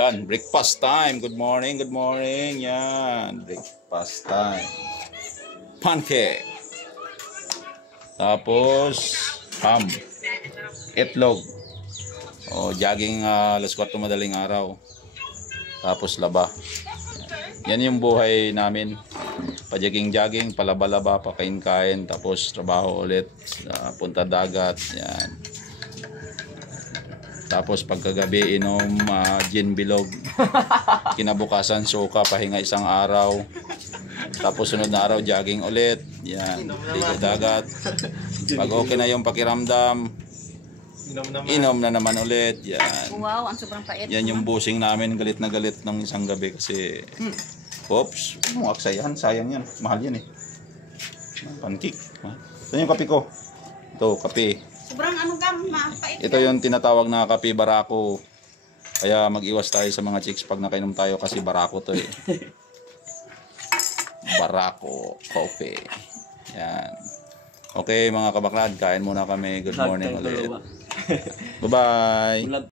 Yan, breakfast time. Good morning, good morning. Yan, breakfast time. Pancake. Tapos, ham. Itlog. O, jogging alas 4 madaling araw. Tapos, laba. Yan yung buhay namin. Pa-jogging-jogging, palaba-laba, pakain-kain. Tapos, trabaho ulit. Punta dagat. Yan. Tapos pagkagabi inom gin bilog. Kinabukasan suka, pahinga isang araw. Tapos sunod na araw jogging ulit. Yan, ligo dagat. Pag okay na yung pakiramdam, inom na naman ulit. Yan. Wow, ang sobrang pait. Yan yung busing namin, galit na galit ng isang gabi kasi oops, aksayan, sayang yan. Mahal yan eh. Pancake. Ito yung kape ko. Ito, kape. Sobrang ano ka, mapait. Ito yung tinatawag na kape barako. Kaya mag-iwas tayo sa mga chicks pag nakainom tayo kasi barako to eh. Barako coffee. Yan. Okay mga kabaklad, kain muna kami. Good morning ulit. Bye-bye.